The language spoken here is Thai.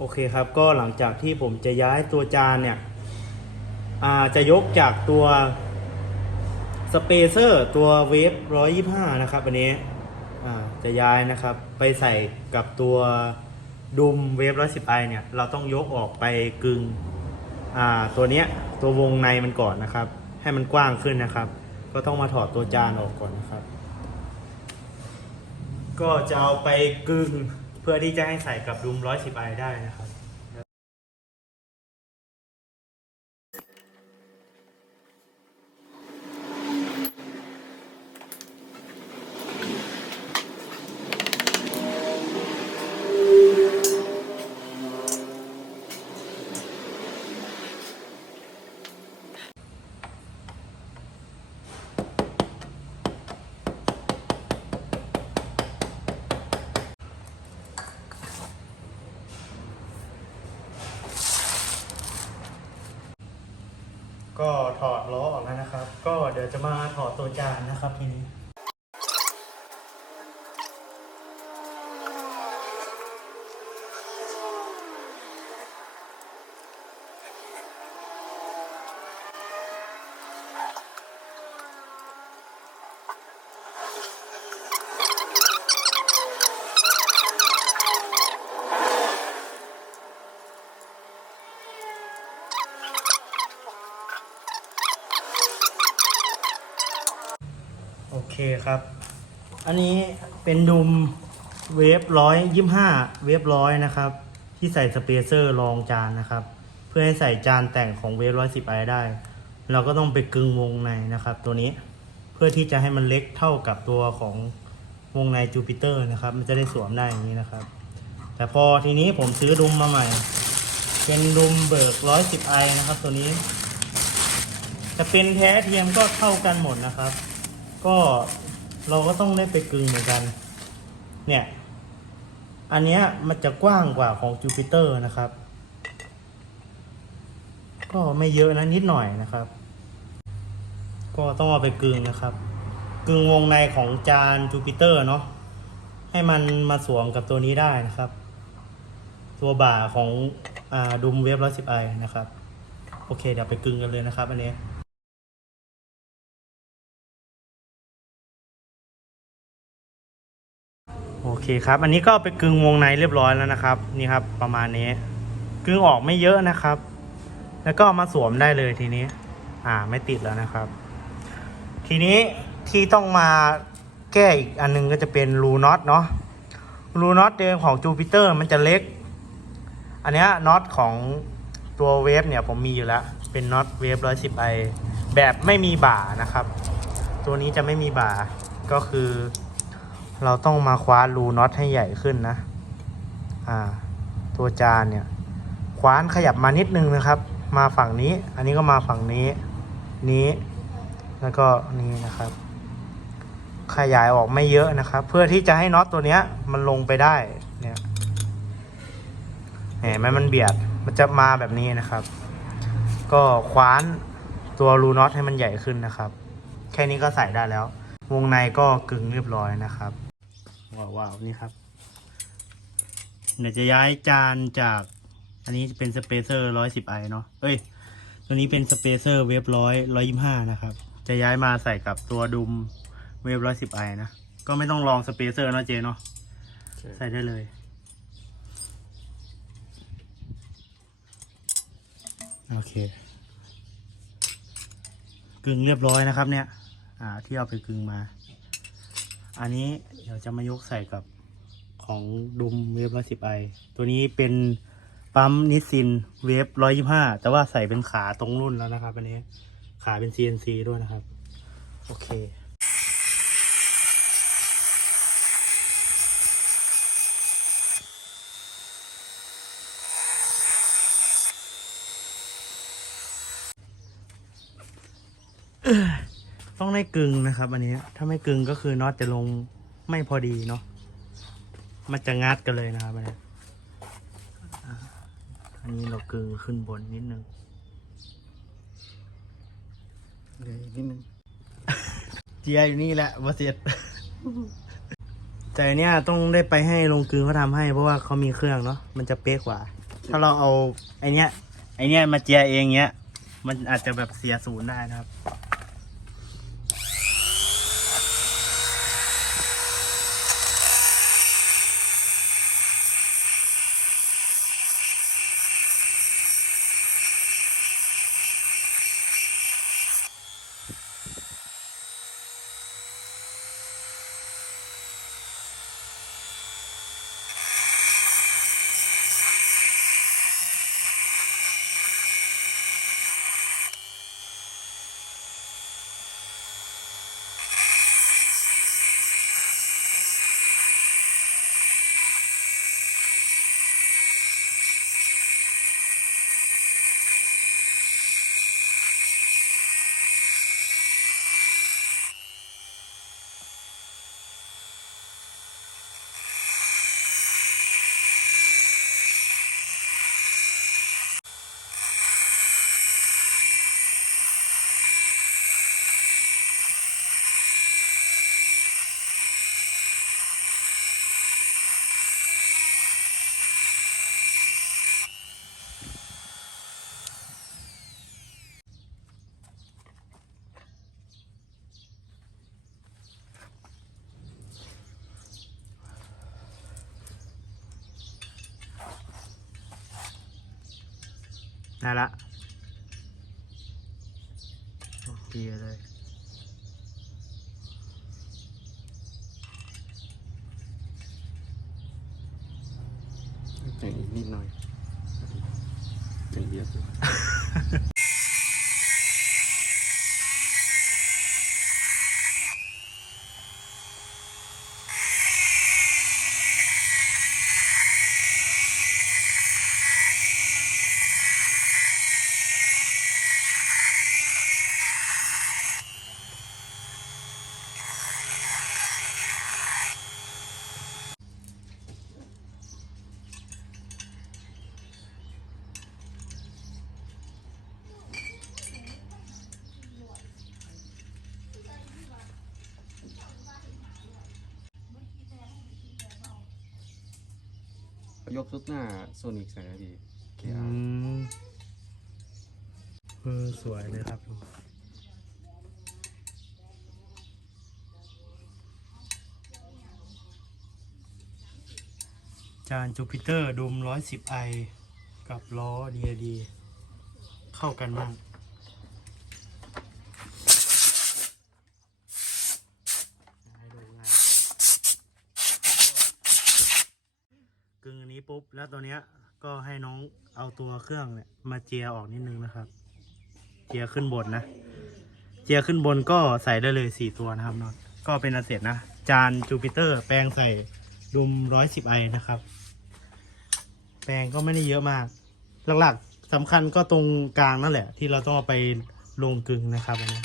โอเคครับก็หลังจากที่ผมจะย้ายตัวจานเนี่ยจะยกจากตัวสเปเซอร์ตัวเวฟ125นะครับอันนี้จะย้ายนะครับไปใส่กับตัวดุมเวฟ110ไอเนี่ยเราต้องยกออกไปกึงอ่าตัวเนี้ยตัววงในมันก่อนนะครับ ให้มันกว้างขึ้นนะครับ ก็ต้องมาถอดตัวจานออกก่อนนะครับ ก็จะเอาไปกึง พื่อที่จะให้ใส่กับดุม 110ไอได้นะครับ ก็ถอดล้อออกแล้วนะครับ ก็เดี๋ยวจะมาถอดตัวจานนะครับทีนี้ เคครับ อันนี้เป็นดุมเวฟร้อยยี่ห้าเวฟร้อยนะครับ ที่ใส่สเปเซอร์รองจานนะครับ เพื่อให้ใส่จานแต่งของเวฟร้อยสิบไอได้ เราก็ต้องไปกึงวงในนะครับ ตัวนี้เพื่อที่จะให้มันเล็กเท่ากับตัวของวงในจูปิเตอร์นะครับ มันจะได้สวมได้อย่างนี้นะครับ แต่พอทีนี้ผมซื้อดุมมาใหม่ เป็นดุมเบิร์กร้อยสิบไอนะครับ ตัวนี้จะเป็นแท้เทียมก็เท่ากันหมดนะครับ ก็เราก็ต้องได้ไปกึงเหมือนกัน เนี่ย อันเนี้ยมันจะกว้างกว่าของจูปิเตอร์นะครับ ก็ไม่เยอะนะนิดหน่อยนะครับ ก็ต้องเอาไปกึงนะครับ กึงวงในของจานจูปิเตอร์เนาะ ให้มันมาสวมกับตัวนี้ได้นะครับ ตัวบ่าของอ่าดุมเวฟร้อยสิบไอนะครับ โอเค เดี๋ยวไปกึงกันเลยนะครับ อันนี้ โอเคครับ อันนี้ก็ไปกึงวงในเรียบร้อยแล้วนะครับ นี่ครับ ประมาณนี้กึงออกไม่เยอะนะครับ แล้วก็มาสวมได้เลยทีนี้ อ่า ไม่ติดแล้วนะครับ ทีนี้ที่ต้องมาแก้อีกอันนึงก็จะเป็นรูน็อตเนาะรูน็อตเดิมของจูปิเตอร์มันจะเล็ก อันนี้น็อตของตัวเวฟเนี่ยผมมีอยู่แล้ว เป็นน็อตเวฟร้อยสิบไอแบบไม่มีบ่านะครับ ตัวนี้จะไม่มีบ่าก็คือ เราต้องมาคว้านรูน็อตให้ใหญ่ขึ้นนะ อ่า ตัวจานเนี่ย คว้านขยับมานิดนึงนะครับ มาฝั่งนี้ อันนี้ก็มาฝั่งนี้ นี้ แล้วก็นี้นะครับ ขยายออกไม่เยอะนะครับ เพื่อที่จะให้น็อตตัวเนี้ย มันลงไปได้ เนี่ยเห็นไหมมันเบียด มันจะมาแบบนี้นะครับ ก็คว้านตัวรูน็อตให้มันใหญ่ขึ้นนะครับ แค่นี้ก็ใส่ได้แล้ว วงในก็กึ่งเรียบร้อยนะครับ ว้าวว้าวนี่ครับเดี๋ยวจะย้ายจานจาก อันนี้เป็นสเปเซอร์ร้อยสิบไอเนาะเอ้ย ตัวนี้เป็นสเปเซอร์เวฟร้อยร้อยยี่ห้านะครับ จะย้ายมาใส่กับตัวดุมเวฟร้อยสิบไอนะ ก็ไม่ต้องลองสเปเซอร์เนาะเจเนาะใส่ได้เลย โอเค กึ่งเรียบร้อยนะครับเนี่ย อ่าที่เอาไปกึ่งมา อันนี้เดี๋ยวจะมายกใส่กับของดุมเวฟร้อยสิบไอตัวนี้เป็นปั๊มนิสซินเวฟร้อยยี่ห้าแต่ว่าใส่เป็นขาตรงรุ่นแล้วนะครับ อันนี้ขาเป็น CNC ด้วยนะครับ โอเค ต้องได้กึ่งนะครับอันนี้ ถ้าไม่กึ่งก็คือน็อตจะลงไม่พอดีเนาะมันจะงัดกันเลยนะครับอันนี้อ่าอันนี้เรากึ่งขึ้นบนนิดนึงเหลืออีกนิดนึงเจียอยู่นี่แหละวาเสียดแต่อันเนี้ยต้องได้ไปให้ลงกึ่งเขาทำให้ เพราะว่าเขามีเครื่องเนาะมันจะเป๊ะกว่า ถ้าเราเอาไอเนี้ยไอเนี้ยมาเจียเองเงี้ย มันอาจจะแบบเสียศูนย์ได้นะครับ ได้ละโอเคเลยแต่งอีกนิดหน่อยแต่งเยอ ยู่ยกซุปหน้าโซนิกใส่ดีเกียอืมเออสวยเลยครับจานจูปิเตอร์ดุมร้อยสิบไอกับล้อ DAD เข้ากันมาก ให้ดูง่ายกึ่งอั นี้ปุ๊บแล้วตัวเนี้ยก็ให้น้องเอาตัวเครื่องเนี่ยมาเจียออกนิดนึงนะครับ เจียขึ้นบนนะ เจียขึ้นบนก็ใส่ได้เลยสี่ตัวนะครับน้องก็เป็นอันเสร็จนะ จานจูปิเตอร์แปลงใส่ดุมร้อยสิบไอนะครับ แปลงก็ไม่ได้เยอะมาก หลักๆสำคัญก็ตรงกลางนั่นแหละ ที่เราต้องเอาไปลงกึ่งนะครับอันนี้